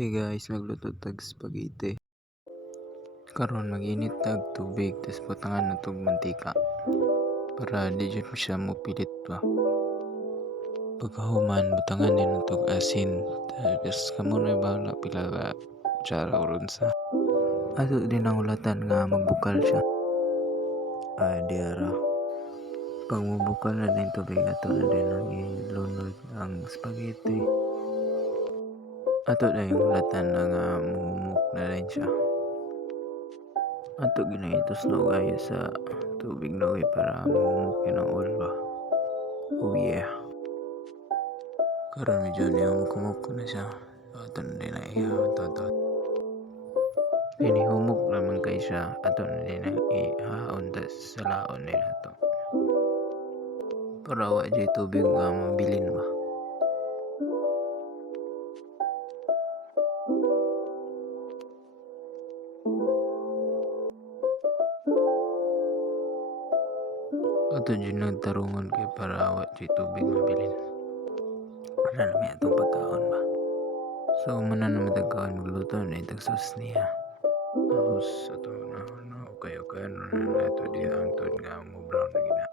Hey guys, magluto tag spaghetti. Karon mag-init tag tubig, tas butangan na tog mantika para di jud siya mo pilit ba. Pagkahuman, butangan din na tog asin. Tapos kamo na bahala pila ka kutsara o runsa. Ato din ang ulatan nga magbukal siya. Diara. Pag mabukal na din tubig, ato na din ang ilunod ang spaghetti. Ato na yung ulatan na nga mumuk na rin siya. Ato ginaitos na ugayo sa tubig na uwi para mamumukin ang oil ba. Oh yeah. Karon medyo niyang kumuk na siya. Ato na din na ihaon. Hinihumok naman kay siya. Ato na din na ihaon sa laon din ato. Para wa dyan tubig nga mabilin ba. Ato dyan nagtarungon kay para wa dyan tubig mabilin. Para na may atong pagkaon ba. So muna naman tagkaon magluto na itag sauce niya. Tapos ato na okay na ito diya ang tod nga mo brown na gina.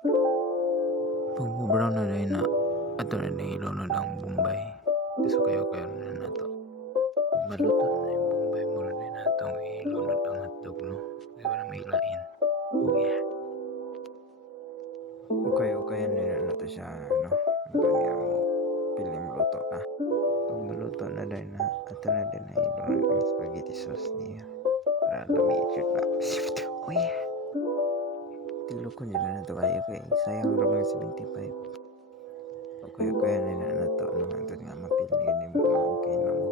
Pag mo brown na na ato na ilunod ang bombay. Tapos okay na nato. Maluto na yung bombay mo na natong ilunod ang hotdog no. Kaya wala may lain. Oh yeah. Okay na nato siya no. Ito niya mo piling luto na. Pag maluto na din na ato na din na ilunod ang spaghetti sauce niya. Para lumit na. Oh yeah. Tilo ko nila na ito kayo kay sayang ramang 75. Okay na nato naman ito nga mapili mo okay na mo.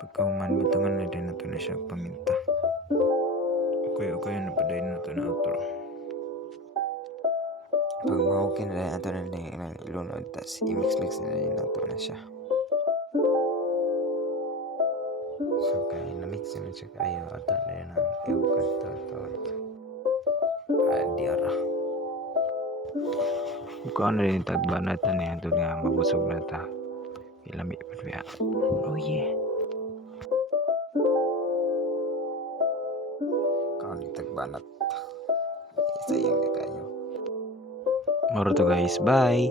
Pagkahuman butangan na din nato na siya paminta. Okay na pa din nato na outro. Pag ma-okay na rin ato na din ilunod tas i-mix na rin nato na siya. So kaya na-mix na siya kayo ato na rin ang iukat to. Diara. Kung ano rin tagbanatan niya ito nga mabusog na ta. Ilami pa niya. Oh yeah. Kung tagbanat. Sayang na kayo. Moro to guys. Bye.